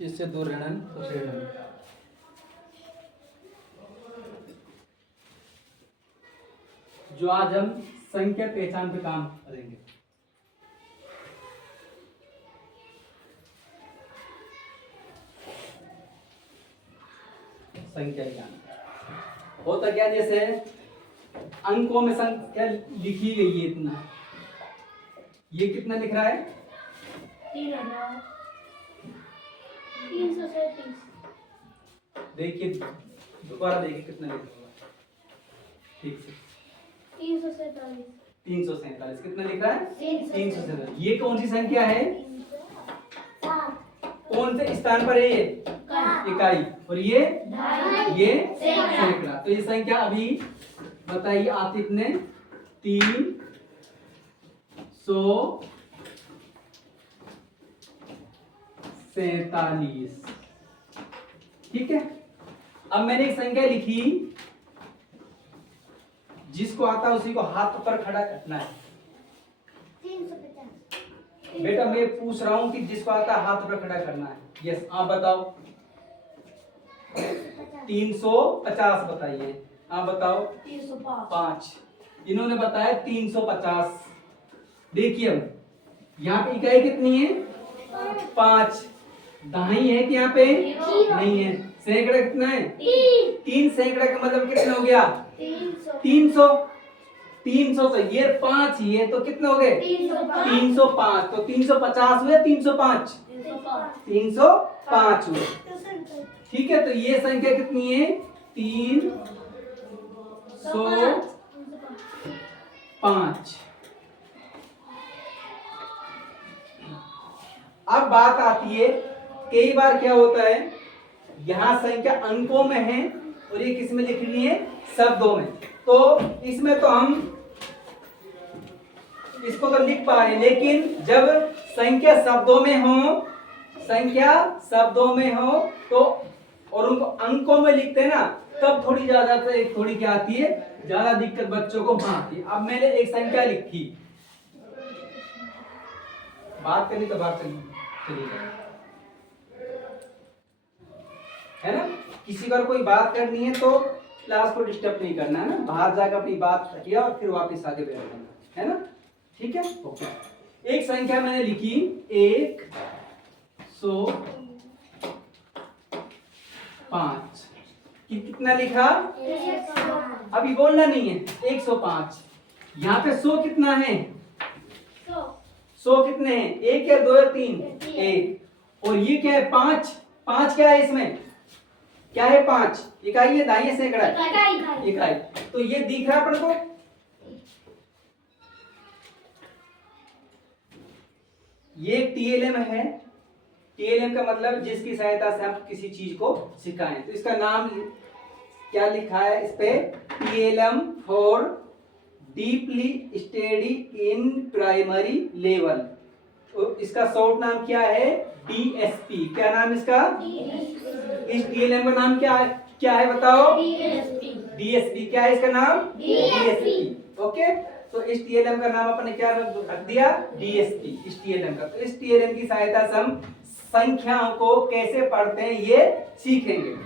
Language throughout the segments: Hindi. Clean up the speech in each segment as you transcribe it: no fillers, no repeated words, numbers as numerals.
इससे दूर रहना है तो फिर रहना। जो आज हम संख्या पहचान पे काम करेंगे। संख्या ज्ञान होता क्या, जैसे अंकों में संख्या लिखी गई है इतना, ये कितना लिख रहा है? 337। देखिए दोबारा देखिए कितना लिखा हुआ है ठीक से। 347। 347 कितना लिख रहा है? 347। ये कौन सी संख्या है? कौन से स्थान पर है ये? इकाई। और ये सैकड़ा। तो ये संख्या अभी बताइए आप कितने? 347। ठीक है। अब मैंने एक संख्या लिखी, जिसको आता है उसी को हाथ पर खड़ा करना है। 350। बेटा मैं पूछ रहा हूं कि जिसको आता है हाथ पर खड़ा करना है। यस आप बताओ। 350 बताइए। आप बताओ। 305। इन्होंने बताया 350। देखिए अब यहाँ पे इकाई कितनी है? 5। दहाई है कि यहाँ पे? नहीं है। सैकड़ा कितना है? 3 सैकड़ा का मतलब कितना हो गया? 300। 300 से ये 5 ही है तो कितने हो गए? 305। तो 350 हुए 305? 305 हुए। ठीक है। तो ये संख्या कितनी है? 305। अब बात आती है, कई बार क्या होता है, यहां संख्या अंकों में है और ये किस में लिखनी है? शब्दों में। तो इसमें तो हम इसको तो लिख पा रहे हैं, लेकिन जब संख्या शब्दों में हो तो और उनको अंकों में लिखते हैं ना, तब थोड़ी क्या आती है, ज्यादा दिक्कत बच्चों को वहां आती है। अब मैंने एक संख्या लिखी, बात करनी तो बात चलिए है ना। किसी पर कोई बात करनी है तो क्लास को डिस्टर्ब नहीं करना है ना, बाहर जाकर अपनी बात किया और फिर वापस आगे बैठ जाना है ना। ठीक है। ओके। एक संख्या मैंने लिखी 105। कितना लिखा? अभी बोलना नहीं है। 105। यहाँ पे 100 कितना है? 100 कितने हैं? 1 या 2 या 3? 1। और ये क्या है? 5। 5 क्या है इसमें? क्या है? 5 इकाई है, दाई है, सैकड़ा है? इकाई। तो ये दिख रहा है अपन को? ये टीएलएम है। टीएलएम का मतलब जिसकी सहायता से हम किसी चीज को सिखाएं। तो इसका नाम क्या लिखा है इस पे? TLM for deeply study in primary level. तो इसका शॉर्ट नाम क्या है? डीएसपी। क्या नाम इसका? इस टीएलएम का नाम क्या है बताओ? डीएसपी। क्या है इसका नाम? डीएसपी। ओके। तो इस टीएलएम का नाम अपने क्या रख दिया? डीएसपी। इस टीएलएम का। तो इस टीएलएम की सहायता से हम संख्याओं को कैसे पढ़ते हैं ये सीखेंगे।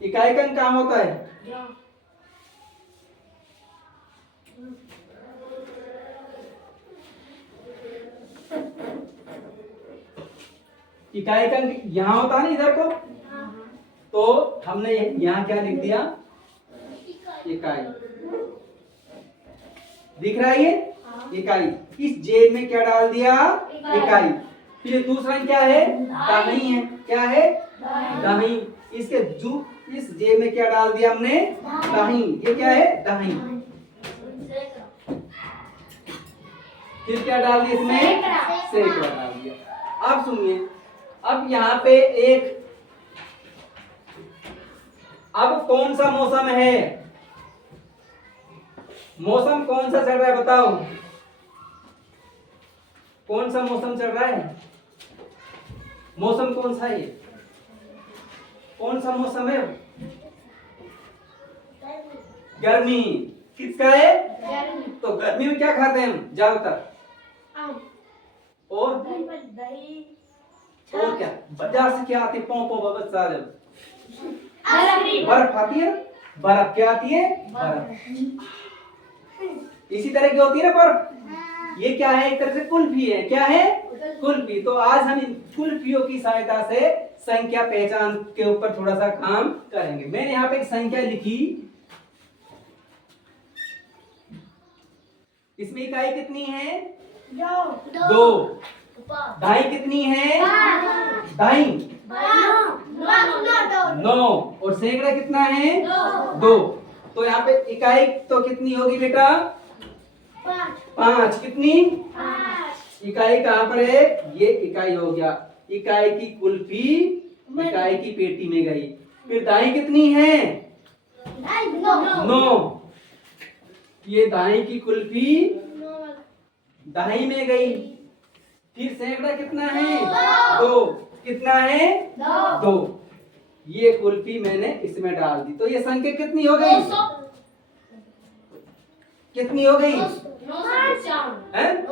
इकाई का काम होता है इकाई का यहां होता है ना, इधर को। तो हमने यहां क्या लिख दिया? इकाई। दिख रहा है ये? इकाई। इस जेब में क्या डाल दिया? इकाई। फिर दूसरा क्या है? दहाई है। क्या है? दहाई। इसके इस जेब में क्या डाल दिया हमने? दहाई। ये क्या है? दहाई। फिर क्या डाल दिया इसमें? सैकड़ा डाल दिया। अब सुनिए, अब यहाँ पे अब कौन सा मौसम है? मौसम कौन सा चल रहा है बताओ? कौन सा मौसम चल रहा है? मौसम कौन सा है? कौन सा मौसम है? गर्मी। किसका है? गर्मी। तो गर्मी में क्या खाते हैं हम ज्यादातर? आम। और दही। और क्या बाजार से क्या आती है? पौ पौ बबस सारे बर्फ। बर्फ आती है ना? बर्फ क्या आती है? बर्फ। इसी तरह की होती है ना बर्फ। ये क्या है? एक तरह से कुल्फी है। क्या है? कुल्फी। तो आज हम इन कुल्फियों की सहायता से संख्या पहचान के ऊपर थोड़ा सा काम करेंगे। मैंने यहाँ पे एक संख्या लिखी, इसमें इकाई कितनी है? दो। दाई कितनी है? दाई 9। और सैकड़ा कितना है? 2। तो यहाँ पे इकाई तो कितनी होगी बेटा? 5। कितनी? इकाई कहाँ पर है? ये इकाई हो गया। इकाई की कुल्फी इकाई की पेटी में गई। फिर दाई कितनी है? 9। ये दाई की कुल्फी दाई में गई। फिर सैकड़ा कितना है? 2। कितना है? 2। ये कुल्फी मैंने इसमें डाल दी। तो ये संख्या कितनी हो गई? कितनी हो गई? हैं?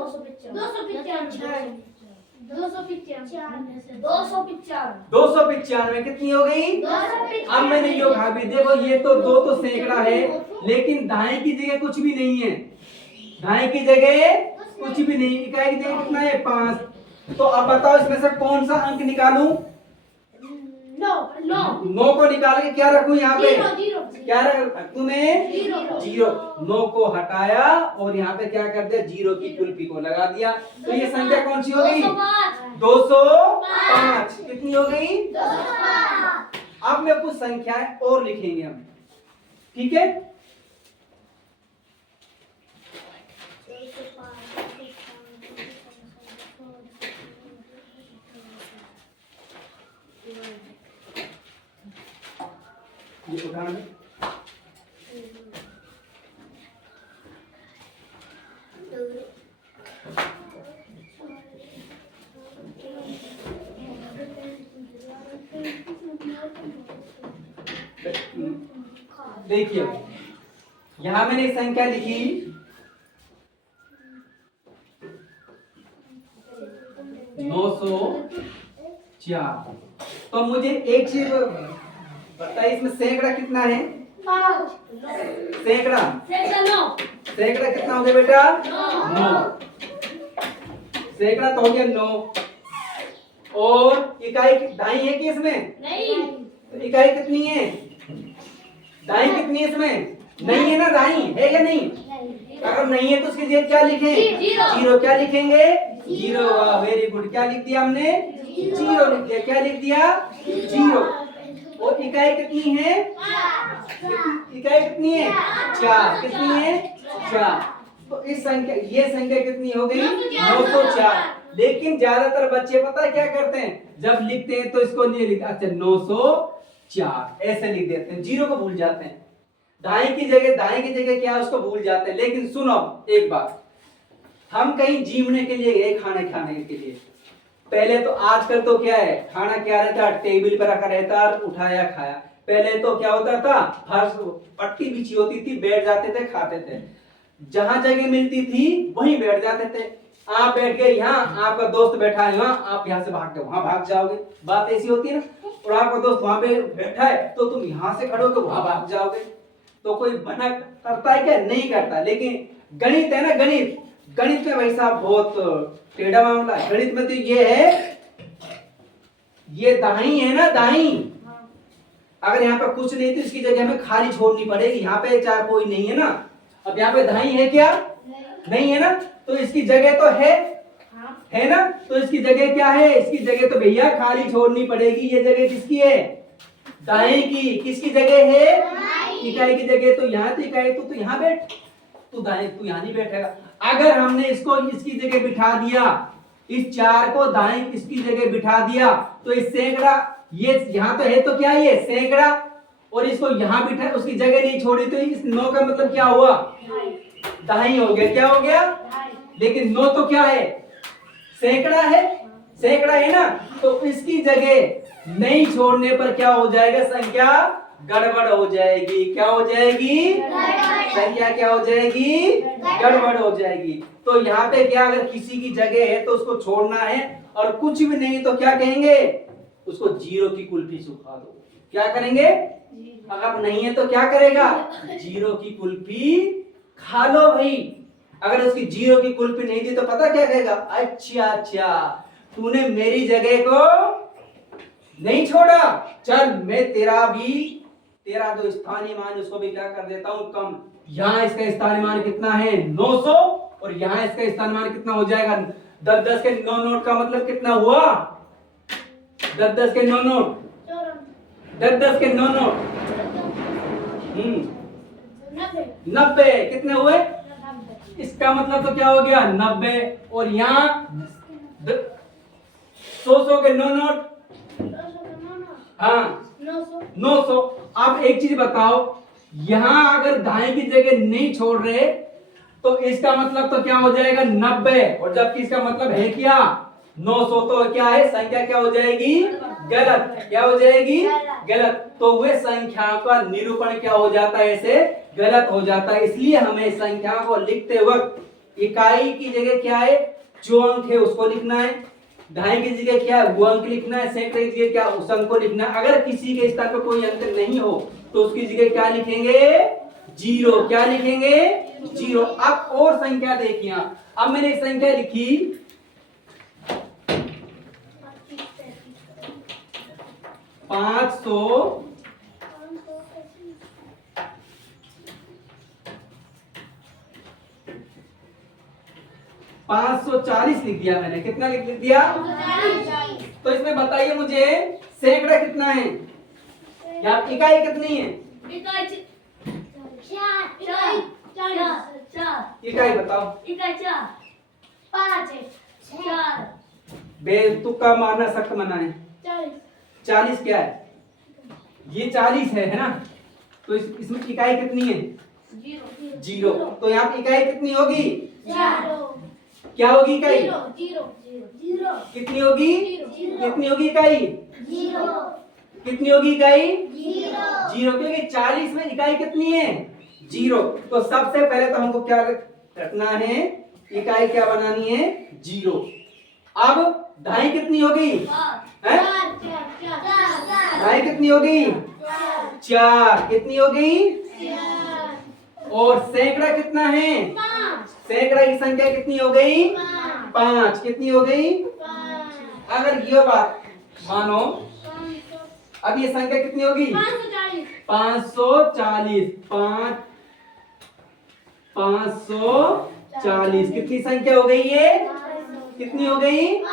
295। कितनी हो गई? अब मैंने योग भाभी देखो, ये तो 2 तो सैकड़ा है, लेकिन दाएं की जगह कुछ भी नहीं है। दाएं की जगह कुछ भी नहीं। इकाई की जगह कितना है? 5। तो अब बताओ इसमें से कौन सा अंक निकालूं? 9 को निकाल के क्या रखूं यहाँ पे? क्या रख तुम्हें? 0। 9 को हटाया और यहाँ पे क्या कर दिया? 0 की कुल्फी को लगा दिया। तो ये संख्या कौन सी हो गई? 205। कितनी हो गई? अब मैं कुछ संख्याएं और लिखेंगे हम, ठीक है? ये उठाना है। देखिए यहां मैंने एक संख्या लिखी 904। तो मुझे एक चीज बताइए, इसमें सैकड़ा कितना है? सैकड़ा कितना हो गया बेटा? 9। सैकड़ा तो हो गया 9। और इकाई दाई है कि इसमें? तो इकाई कितनी है? दाई कितनी है इसमें? नहीं है ना? दाई है या नहीं? अगर नहीं है तो उसकी जगह क्या लिखें? 0। क्या लिखेंगे? 0। वाह वेरी गुड। क्या लिख दिया हमने? 0 लिख दिया। क्या लिख दिया? 0। और इकाई कितनी है? इकाई कितनी है? 4। कितनी है? 4। तो इस संख्या ये संख्या कितनी हो गई? 904। लेकिन ज्यादातर बच्चे पता है क्या करते हैं? जब लिखते हैं तो इसको नहीं लिखते। अच्छा 904 ऐसे लिख देते हैं, 0 को भूल जाते हैं। दाएं की जगह क्या है उसको भूल जाते हैं। लेकिन सुनो एक बात, हम कहीं जीवने के लिए गए, खाने के लिए। पहले तो आजकल तो क्या है, खाना क्या रहता है? टेबल पर रखा रहता है, उठाया खाया। पहले तो क्या होता था? फर्श पट्टी बिछी होती थी, बैठ जाते थे, खाते थे। जहां जगह मिलती थी वहीं बैठ जाते थे। आप बैठ गए यहाँ, आपका दोस्त बैठा है वहां, आप यहाँ से भाग के वहां भाग जाओगे। बात ऐसी होती है ना? और आपका दोस्त वहां पे बैठा है तो तुम यहाँ से खड़े होकर वहां भाग जाओगे। तो कोई मना करता है क्या? नहीं करता। लेकिन गणित है ना, गणित में भाई साहब बहुत टेढ़ा मामला है। गणित में तो ये है, ये दाई है ना, दाई। अगर यहाँ पे कुछ नहीं तो इसकी जगह हमें खाली छोड़नी पड़ेगी। यहाँ पे चाहे कोई नहीं है ना। अब यहाँ पे दाई है क्या? नहीं है ना? तो इसकी जगह तो है ना? तो इसकी जगह क्या है? इसकी जगह तो भैया खाली छोड़नी पड़ेगी। ये जगह किसकी है? दाएं की। किसकी जगह है? इकाई की जगह। तो यहाँ तो इकाई तो यहाँ बैठ, तू दाएं, तू यहाँ नहीं बैठेगा। अगर हमने इसको इसकी जगह बिठा दिया, इस 4 को दाएं इसकी जगह बिठा दिया, तो इस सैकड़ा ये यहाँ तो है, तो क्या ये सैकड़ा, और इसको यहाँ बिठा, उसकी जगह नहीं छोड़ी, तो इस 9 का मतलब क्या हुआ? दाई हो गया। क्या हो गया? लेकिन 9 तो क्या है? सैकड़ा है ना? तो इसकी जगह नहीं छोड़ने पर क्या हो जाएगा? संख्या गड़बड़ हो जाएगी। क्या हो जाएगी? संख्या क्या हो जाएगी? गड़बड़ हो जाएगी। तो यहाँ पे क्या, अगर किसी की जगह है तो उसको छोड़ना है, और कुछ भी नहीं तो क्या कहेंगे? उसको जीरो की कुल्फी सुखा दो। क्या करेंगे? अगर नहीं है तो क्या करेगा? जीरो की कुल्फी खा लो भाई। अगर उसकी जीरो की कुल्फी नहीं दी तो पता क्या कहेगा? अच्छा अच्छा, तूने मेरी जगह को नहीं छोड़ा, चल मैं तेरा जो स्थानीय मान उसको भी क्या कर देता हूं? कम। यहाँ इसका स्थानीय मान कितना है? 900, और यहाँ इसका स्थानीय मान कितना हो जाएगा? 10-10 के 9 नोट का मतलब कितना हुआ? 10-10 के 9 नोट, 10-10 के 9 नोट 90 कितने हुए? इसका मतलब तो क्या हो गया? 90। और यहाँ 100 के 9 नोट, हाँ 900। आप एक चीज बताओ, यहां अगर दाएं की जगह नहीं छोड़ रहे तो इसका मतलब तो क्या हो जाएगा? 90। और जबकि इसका मतलब है क्या? 900। तो क्या है? संख्या क्या हो जाएगी? गलत। क्या हो जाएगी? गलत। तो वे संख्या का निरूपण क्या हो जाता है? ऐसे गलत हो जाता है। इसलिए हमें संख्या को लिखते वक्त इकाई की जगह क्या है? जो अंक है उसको लिखना है। ढाई की जगह क्या है? वो अंक लिखना है। सैकड़े की जगह क्या? उस अंक को लिखना है। अगर किसी के स्थान पर कोई अंक नहीं हो तो उसकी जगह क्या लिखेंगे? जीरो। क्या लिखेंगे? जीरो। अब और संख्या देखिए, अब मैंने एक संख्या लिखी 500 540 लिख दिया मैंने। कितना लिख दिया? तो इसमें बताइए मुझे सैकड़ा कितना है? या इकाई कितनी है? इकाई बताओ। बेतुका मारना सख्त मना है। 40 क्या है? ये 40 है ना? तो इसमें इकाई कितनी है? जीरो। तो यहाँ पे इकाई कितनी होगी? क्या होगी इकाई? कितनी होगी? कितनी होगी इकाई? कितनी होगी इकाई? जीरो। क्योंकि 40 में इकाई कितनी है? जीरो। तो सबसे पहले तो हमको क्या रखना है? इकाई क्या बनानी है? जीरो। अब ढाई कितनी होगी? ढाई कितनी होगी? 4। कितनी होगी? और सैकड़ा कितना है? सैकड़ा की संख्या कितनी हो गई? 5। कितनी हो गई? अगर ये बात मानो, अब ये संख्या कितनी होगी? 540। 540 कितनी संख्या हो गई? ये कितनी हो गई?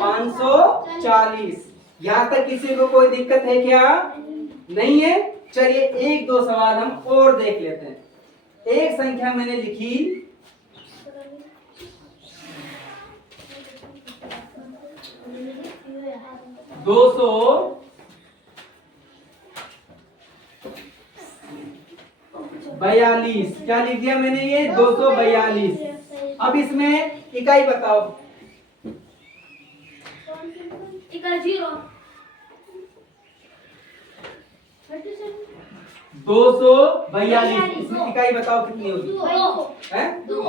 540। यहाँ तक किसी को कोई दिक्कत है क्या? नहीं है। चलिए एक दो सवाल हम और देख लेते हैं। एक संख्या मैंने लिखी 242। क्या लिख दिया मैंने? ये 242। अब इसमें इकाई बताओ। जीरो। 242। इसमें इकाई बताओ कितनी होगी? है? 2।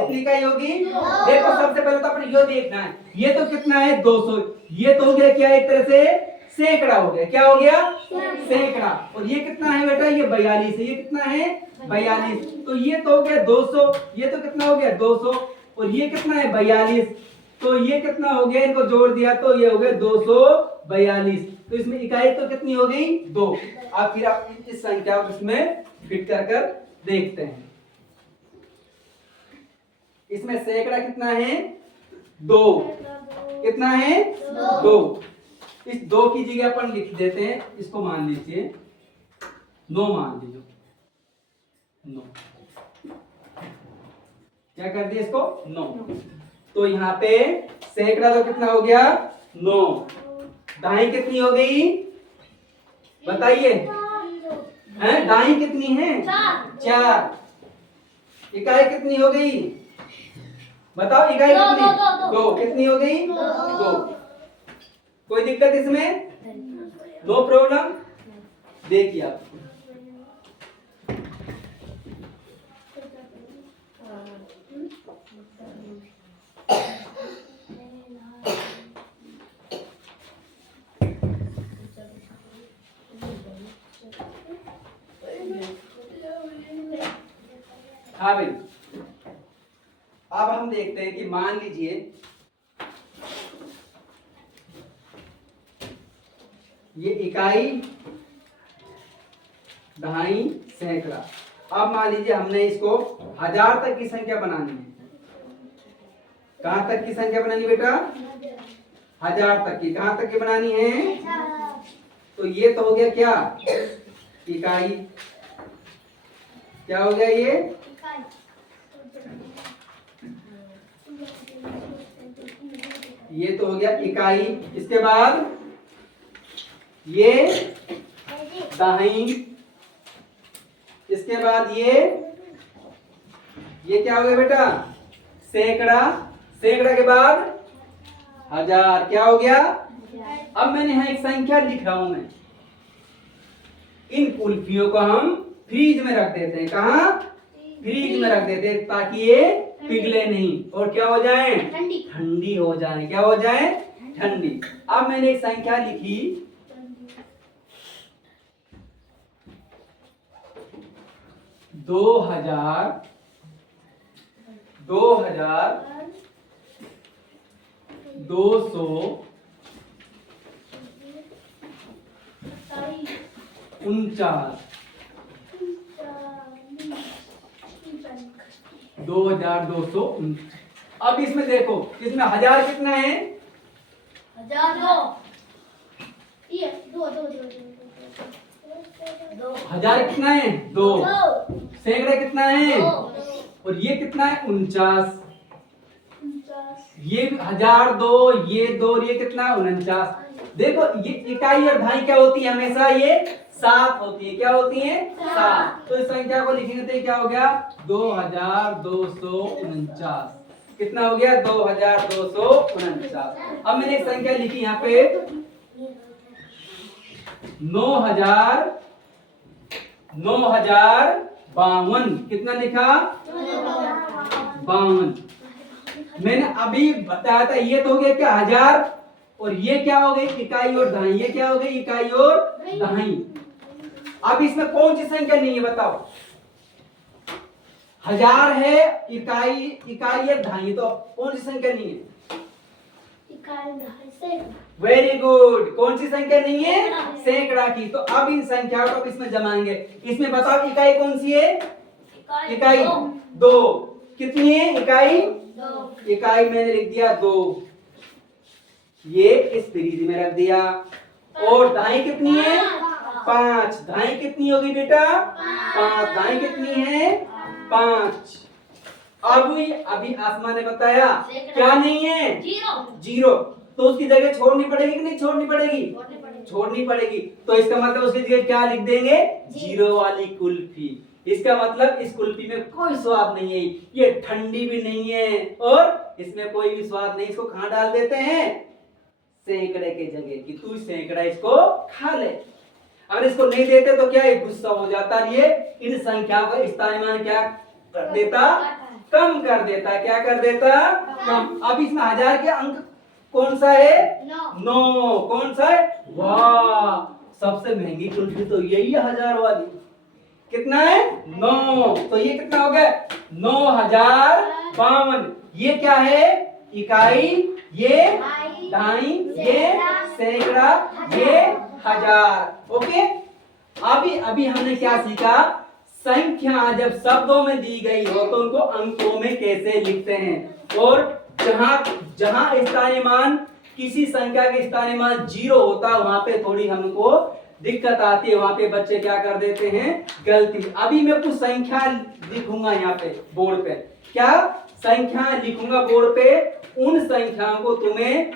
कितनी इकाई होगी? देखो सबसे पहले तो अपने ये देखना है, ये तो कितना है? 200। ये तो हो गया क्या? एक तरह से सैकड़ा हो गया। क्या हो गया? सैकड़ा। और ये कितना है बेटा? ये 42 है। ये कितना है? 42। तो ये तो हो गया 200। ये तो कितना हो गया? 200। और ये कितना है? 42। तो ये कितना हो गया? इनको जोड़ दिया तो ये हो गया 242। तो इसमें इकाई तो कितनी हो गई? 2। अब फिर आप इस संख्या को इसमें फिट कर देखते हैं। इसमें सैकड़ा कितना है? 2। कितना है? 2। इस 2 की जगह अपन लिख देते हैं, इसको मान लीजिए 9 मान लीजिए। 9 क्या कर दिया इसको? 9। तो यहाँ पे सैकड़ा तो कितना हो गया? 9। दाई कितनी हो गई? बताइए। हैं? दाई कितनी है? 4। इकाई कितनी हो गई? बताओ इकाई कितनी? 2। कितनी हो गई? 2। कोई दिक्कत इसमें? No problem. देखिए आप हाँ भाई, अब हम देखते हैं कि मान लीजिए ये इकाई, दहाई, सैकड़ा। अब मान लीजिए हमने इसको 1000 तक की संख्या बनानी है। कहां तक की संख्या बनानी बेटा? 1000 तक की। कहां तक की बनानी है? तो ये तो हो गया क्या? इकाई। क्या हो गया ये? ये तो हो गया इकाई। इसके बाद ये दहाई। इसके बाद ये क्या हो गया बेटा? सैकड़ा। सैकड़ा के बाद 1000। क्या हो गया? अब मैंने यहाँ एक संख्या लिख रहा हूं मैं। इन कुल्फियों को हम फ्रीज में रख देते हैं। कहाँ? फ्रीज में रख देते हैं ताकि ये पिघले नहीं और क्या हो जाए? ठंडी हो जाए। क्या हो जाए? ठंडी। अब मैंने एक संख्या लिखी 2000 2249। 2249। अब इसमें देखो, इसमें 1000 कितना है? 1000 कितना है? 2। सैकड़ा कितना है? और ये कितना है? 49। ये 1002, ये 2 और ये कितना? 49। देखो ये इकाई और दहाई क्या होती है? हमेशा ये सात होती है। क्या होती है? सात। तो इस संख्या को लिखेंगे तो क्या हो गया? 2249। कितना हो गया? 2249। अब मैंने एक संख्या लिखी यहाँ पे 9052। कितना लिखा? 52। मैंने अभी बताया था ये तो हो गया क्या? 1000। और ये क्या हो गई? इकाई और दहाई। ये क्या हो गई? इकाई और दहाई। अब इसमें कौन सी संख्या नहीं है बताओ? 1000 है, इकाई है, दहाई। तो कौन सी संख्या नहीं है? Very good. कौन सी संख्या नहीं है? सैकड़ा की। तो अब इन संख्याओं को इसमें जमाएंगे। इसमें बताओ इकाई कौन सी है? इकाई 2। कितनी है इकाई? 2। इकाई मैंने लिख दिया 2। ये इस फ्रीज में रख दिया। और दहाई कितनी है? 5। दहाई कितनी होगी बेटा? 5। दहाई कितनी है? 5। अभी आसमा ने बताया क्या नहीं है? 0। तो उसकी जगह छोड़नी पड़ेगी कि नहीं छोड़नी पड़ेगी? छोड़नी पड़ेगी। तो इसका मतलब उसकी जगह क्या लिख देंगे? 0 वाली कुल्फी। इसका मतलब इस कुल्फी में कोई स्वाद नहीं है, ये ठंडी भी नहीं है और इसमें कोई भी स्वाद नहीं। इसको कहां डाल देते हैं? सैकड़े के जगह कि तू सैकड़ा इसको खा ले। अगर इसको नहीं देते तो क्या गुस्सा हो जाता, ये इन संख्याओं का इस्तेमाल क्या कर देता? कम कर देता। क्या कर देता? कम। अब इसमें 1000 के अंक कौन सा है? 9। कौन सा है? वाह, सबसे महंगी कुल्फी तो यही है 1000 वाली। कितना है? 9। तो ये कितना हो गया? 9052। ये क्या है? इकाई, ये दहाई, ये सैकड़ा, ये 1000। ओके। अभी हमने क्या सीखा? संख्या जब शब्दों में दी गई हो तो उनको अंकों में कैसे लिखते हैं। और जहां स्थानीय मान, किसी संख्या के स्थानीय मान 0 होता है वहां पे थोड़ी हमको दिक्कत आती है। वहां पे बच्चे क्या कर देते हैं? गलती। अभी मैं कुछ संख्या लिखूंगा यहाँ पे बोर्ड पे। क्या संख्या लिखूंगा बोर्ड पे? उन संख्याओं को तुम्हें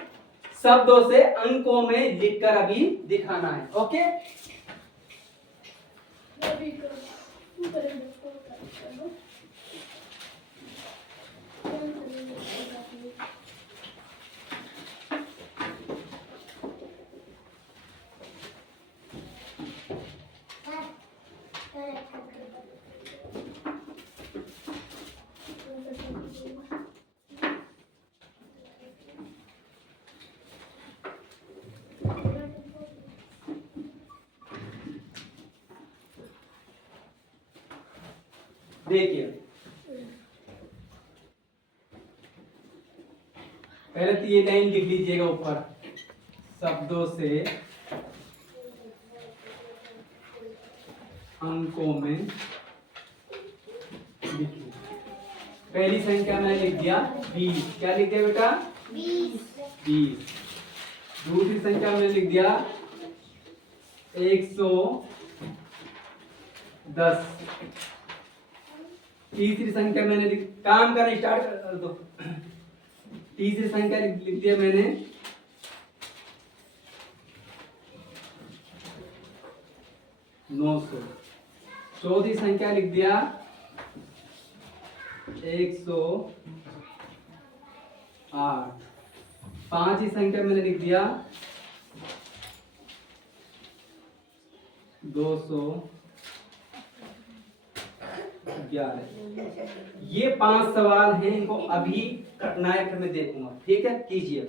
शब्दों से अंकों में लिखकर अभी दिखाना है। ओके। देखिए पहले तो ये लाइन लिख लीजिएगा ऊपर, शब्दों से अंकों में लिखिए। पहली संख्या मैंने लिख दिया 20, क्या लिख दिया बेटा 20। दूसरी संख्या मैंने लिख दिया 110। तीसरी संख्या मैंने काम करना स्टार्ट कर दो। तीसरी संख्या लिख दिया मैंने 900। चौथी संख्या लिख दिया 108। पांचवी संख्या मैंने लिख दिया 211। ये 5 सवाल हैं, इनको अभी कठिनाई फिर मैं देखूंगा, ठीक है कीजिए।